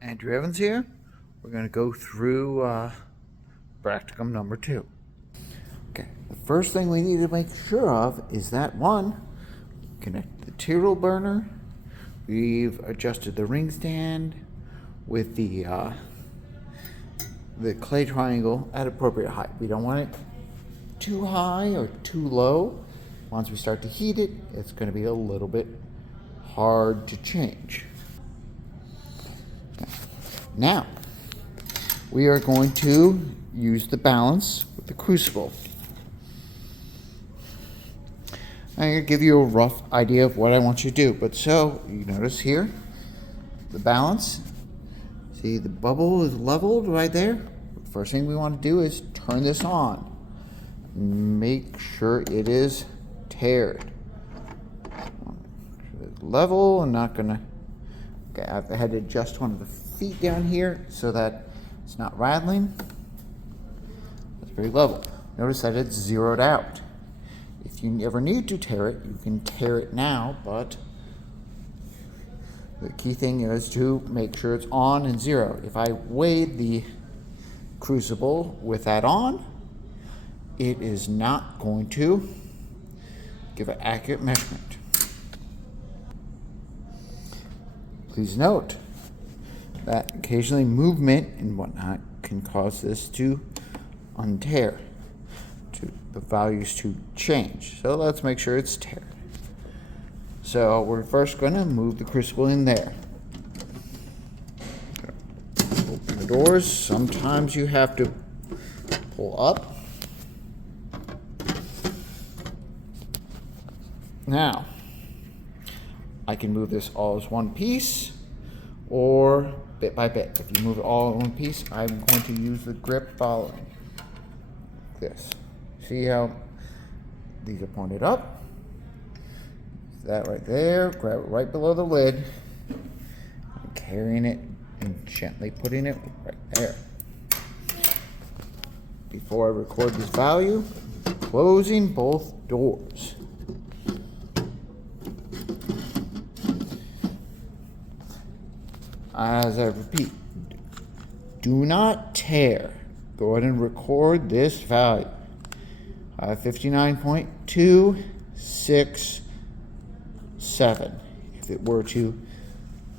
Andrew Evans here. We're going to go through Practicum number 2. Okay, the first thing we need to make sure of is that one, connect the tyrrell burner. We've adjusted the ring stand with the clay triangle at appropriate height. We don't want it too high or too low. Once we start to heat it, it's going to be a little bit hard to change. Now, we are going to use the balance with the Crucible. I'm going to give you a rough idea of what I want you to do. But so, you notice here, the balance. See, the bubble is leveled right there. The first thing we want to do is turn this on. Make sure it is tiered. Level, I'm not going to... Okay, I've had to adjust one of the feet down here so that it's not rattling. It's very level. Notice that it's zeroed out. If you ever need to tear it, you can tear it now, but the key thing is to make sure it's on and zero. If I weighed the Crucible with that on, it is not going to give an accurate measurement. Please note that occasionally movement and whatnot can cause this to untear, to the values to change. So let's make sure it's teared. So we're first going to move the Crucible in there. Open the doors. Sometimes you have to pull up. Now, I can move this all as one piece or bit by bit. If you move it all in one piece, I'm going to use the grip following this. See how these are pointed up? That right there, grab it right below the lid, and carrying it and gently putting it right there. Before I record this value, closing both doors. As I repeat, do not tear. Go ahead and record this value. 59.267. If it were to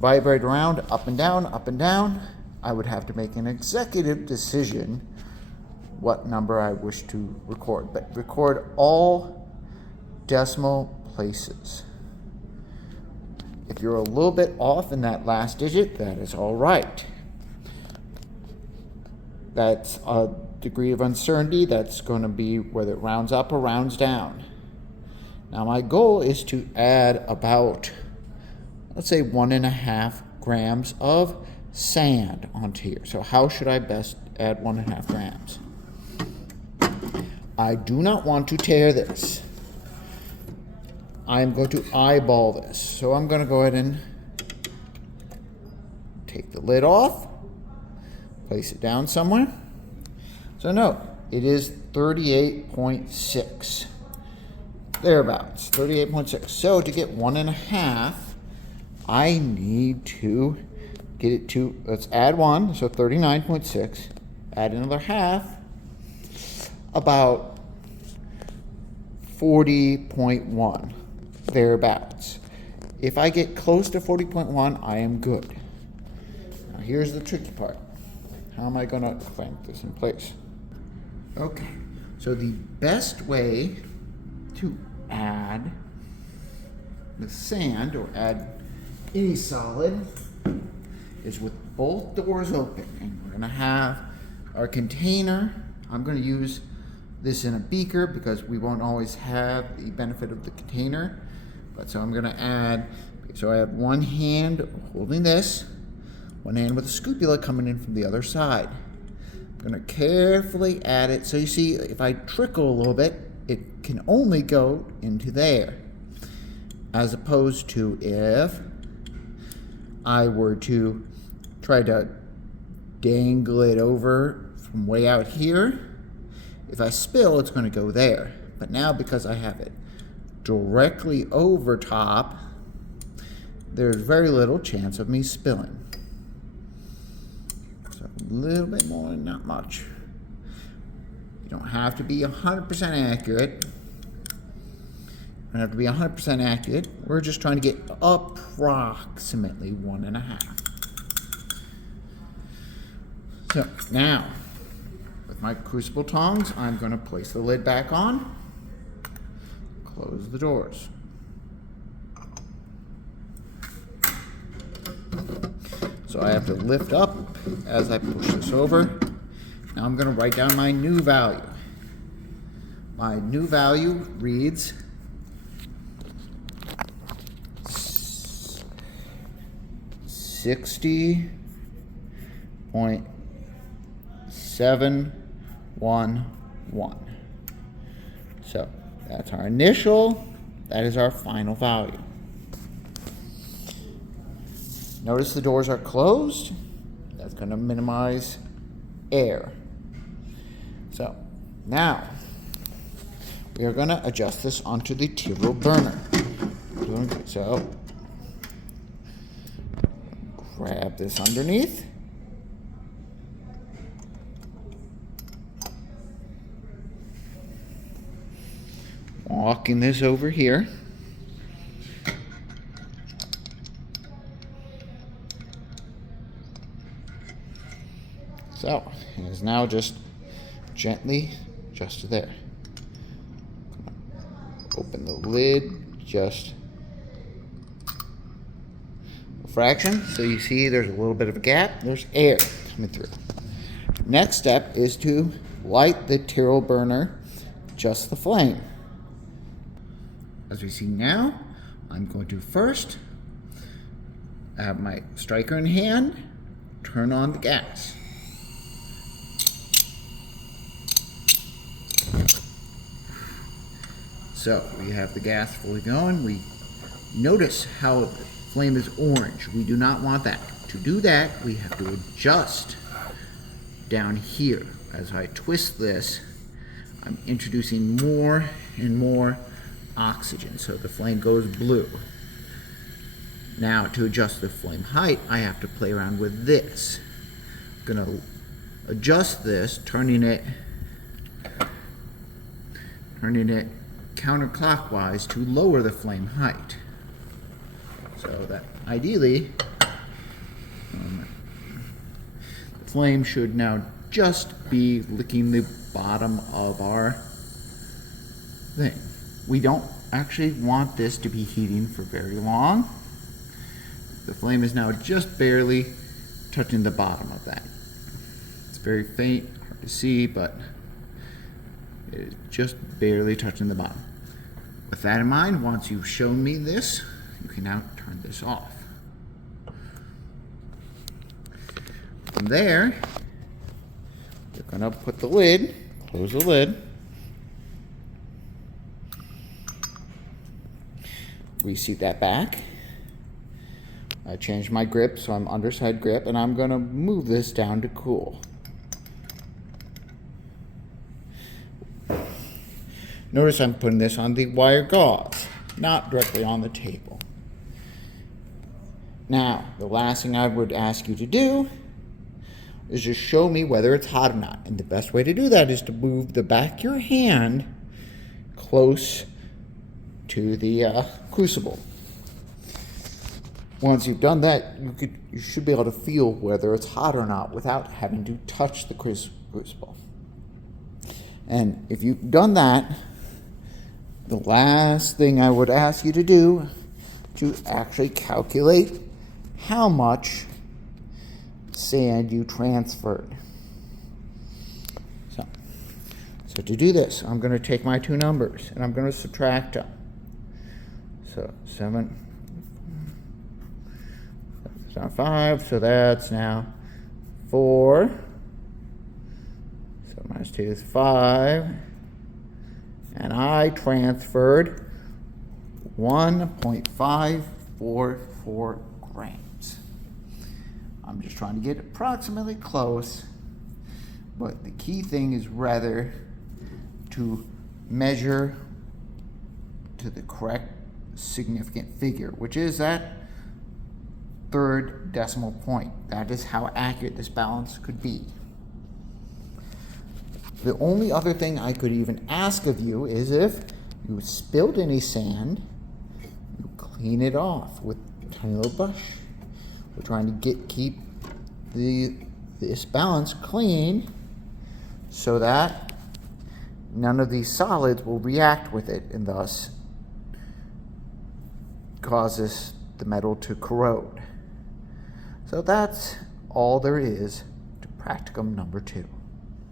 vibrate around up and down, I would have to make an executive decision what number I wish to record. But record all decimal places. If you're a little bit off in that last digit, that is all right. That's a degree of uncertainty. That's going to be whether it rounds up or rounds down. Now my goal is to add about, let's say, 1.5 grams of sand onto here. So how should I best add 1.5 grams? I do not want to tear this. I'm going to eyeball this. So I'm going to go ahead and take the lid off, place it down somewhere. So note, it is 38.6. Thereabouts, 38.6. So to get 1.5, I need to get it to, let's add 1, so 39.6. Add another half, about 40.1. Thereabouts. If I get close to 40.1, I am good. Now here's the tricky part. How am I going to clamp this in place? Okay, so the best way to add the sand or add any solid is with both doors open. And we're going to have our container. I'm going to use this in a beaker because we won't always have the benefit of the container. But so I'm going to add, so I have one hand holding this, one hand with a scupula coming in from the other side. I'm going to carefully add it. So you see, if I trickle a little bit, it can only go into there. As opposed to if I were to try to dangle it over from way out here, if I spill, it's going to go there. But now because I have it directly over top, there's very little chance of me spilling. little bit more, not much. You don't have to be 100% accurate. You don't have to be 100% accurate. We're just trying to get approximately 1.5. So now, with my Crucible tongs, I'm going to place the lid back on, close the doors. So I have to lift up as I push this over. Now I'm going to write down my new value. My new value reads 60.711. So that's our initial, that is our final value. Notice the doors are closed. That's going to minimize air. So now we are going to adjust this onto the Tyrrell burner. So grab this underneath. Walking this over here. So it is now just gently just there. Open the lid just a fraction. So you see there's a little bit of a gap. There's air coming through. Next step is to light the Tyrrell burner, just the flame. As we see now, I'm going to first have my striker in hand, turn on the gas. So we have the gas fully going. We notice how the flame is orange. We do not want that. To do that, we have to adjust down here. As I twist this, I'm introducing more and more oxygen, so the flame goes blue. Now, to adjust the flame height, I have to play around with this. I'm going to adjust this, turning it counterclockwise to lower the flame height. So that ideally, the flame should now just be licking the bottom of our thing. We don't actually want this to be heating for very long. The flame is now just barely touching the bottom of that. It's very faint, hard to see, but it is just barely touching the bottom. With that in mind, once you've shown me this, you can now turn this off. From there, you're going to put the lid, close the lid, reseat that back. I changed my grip, so I'm underside grip, and I'm going to move this down to cool. Notice I'm putting this on the wire gauze, not directly on the table. Now, the last thing I would ask you to do is just show me whether it's hot or not. And the best way to do that is to move the back of your hand close to the crucible. Once you've done that, you should be able to feel whether it's hot or not without having to touch the crucible. And if you've done that, the last thing I would ask you to do to actually calculate how much sand you transferred. So to do this, I'm going to take my two numbers and I'm going to subtract them. So 7, that's not 5, so that's now 4. So minus 2 is 5. And I transferred 1.544 grams. I'm just trying to get approximately close, but the key thing is rather to measure to the correct significant figure, which is that third decimal point. That is how accurate this balance could be. The only other thing I could even ask of you is if you spilled any sand, you clean it off with a tiny little brush. We're trying to keep this balance clean so that none of these solids will react with it and thus causes the metal to corrode. So that's all there is to practicum number 2.